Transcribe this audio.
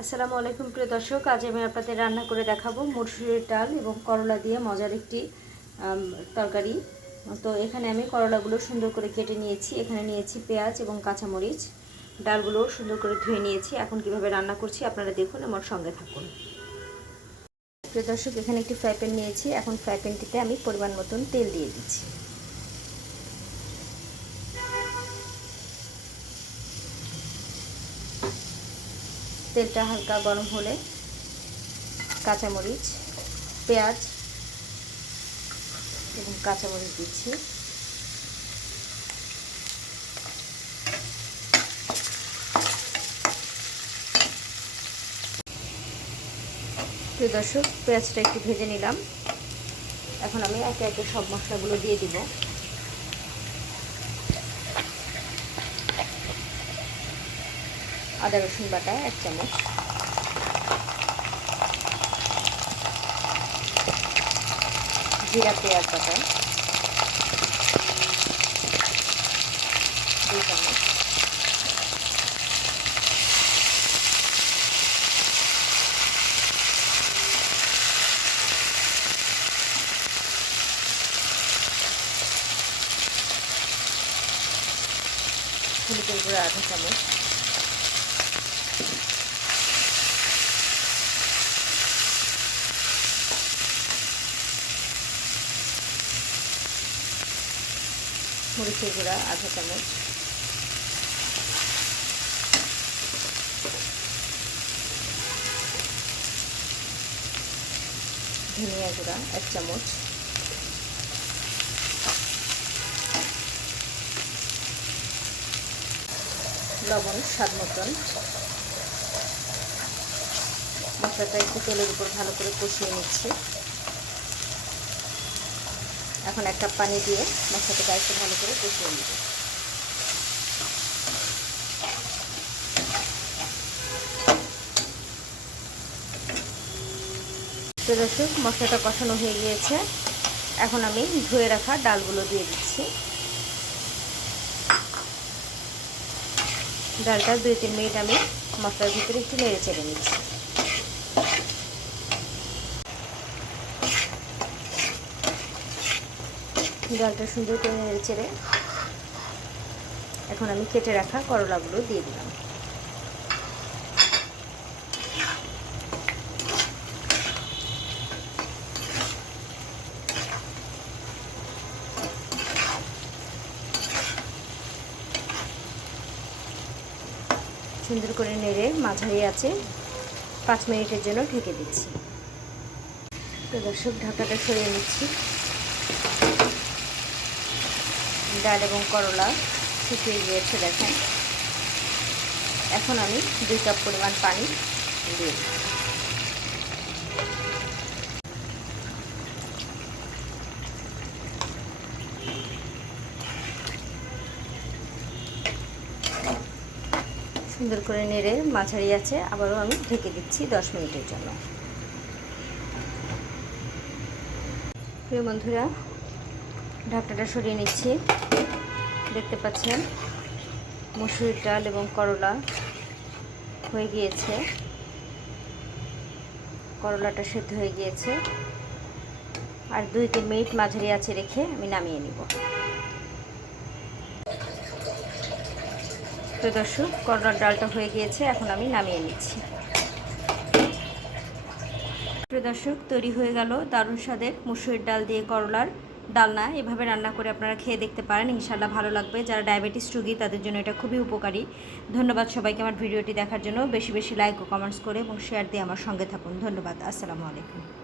আসসালামু আলাইকুম, প্রিয় দর্শক। আজ আমি আপনাদের রান্না করে দেখাবো মসুরের ডাল এবং করলা দিয়ে মজার একটি তরকারি। তো এখানে আমি করলাগুলো সুন্দর করে কেটে নিয়েছি। এখানে নিয়েছি পেঁয়াজ এবং কাঁচামরিচ। ডালগুলো সুন্দর করে ধুয়ে নিয়েছি। এখন কীভাবে রান্না করছি আপনারা দেখুন, আমার সঙ্গে থাকুন। প্রিয় দর্শক, এখানে একটি ফ্রাই প্যান নিয়েছি। এখন ফ্রাই প্যানটিতে আমি পরিমাণ মতন তেল দিয়ে দিচ্ছি। তেলটা হালকা গরম হলে কাঁচামরিচ, পেঁয়াজ এবং কাঁচামরিচ দিচ্ছি। দর্শক, পেঁয়াজটা একটু ভেজে নিলাম। এখন আমি একে একে সব মশলাগুলো দিয়ে দিব। আদা রসুন বাটা এক চামচ। জিরা পেঁয়াজ বাটা দুই চামচ। হলুদের গুঁড়া আধা চামচ। মরিচের গুঁড়া, আধা চামচ। ধনিয়া গুঁড়া, এক চামচ। লবণ, স্বাদ মতন। মশলাটা একটু তেলের উপর ভালো করে কষিয়ে নিচ্ছি। এখন এক কাপ পানি দিয়ে মশলাটা একটু ভালো করে কষিয়ে নিব। তো দর্শক, মশলাটা কষানো হয়ে গিয়েছে। এখন আমি ধুয়ে রাখা ডালগুলো দিয়ে দিচ্ছি। ডালটা দুই তিন মিনিট আমি মশলার ভিতরে একটু নেড়ে চেড়ে নিচ্ছি। ডালটা সুন্দর করে নেড়ে চেড়ে এখন আমি কেটে রাখা করলাগুলো দিয়ে দিলাম। সুন্দর করে নেড়ে মাঝারি আছে, পাঁচ মিনিটের জন্য ঢেকে দিচ্ছি। তো দর্শক, ঢাকাটা সরিয়ে নিচ্ছি। ডাল এবং করলা শুকিয়ে গিয়েছে, দেখেন। এখন আমি দুই কাপ পরিমাণ পানি দিই সুন্দর করে নেড়ে মাঝারি আছে, আবারও আমি ঢেকে দিচ্ছি দশ মিনিটের জন্য। প্রিয় বন্ধুরা ঢাকনাটা সরিয়ে নিচ্ছি। দেখতে পাচ্ছেন মসুরির ডাল এবং করলা হয়ে গিয়েছে। করলাটা সেদ্ধ হয়ে গিয়েছে। আর দুই তিন মিনিট মাঝারি আছে রেখে আমি নামিয়ে নিব। তো দর্শক, করলার ডালটা হয়ে গিয়েছে, এখন আমি নামিয়ে নিচ্ছি। দর্শক, তৈরি হয়ে গেল দারুণ স্বাদের মুসুরির ডাল দিয়ে করলার ডালনা, এভাবে রান্না করে আপনারা খেয়ে দেখতে পারেন। ইনশাল্লাহ ভালো লাগবে। যারা ডায়াবেটিস রোগী, তাদের জন্য এটা খুবই উপকারী। ধন্যবাদ সবাইকে আমার ভিডিওটি দেখার জন্য। বেশি বেশি লাইক ও কমেন্টস করে এবং শেয়ার দিয়ে আমার সঙ্গে থাকুন। ধন্যবাদ। আসসালামু আলাইকুম।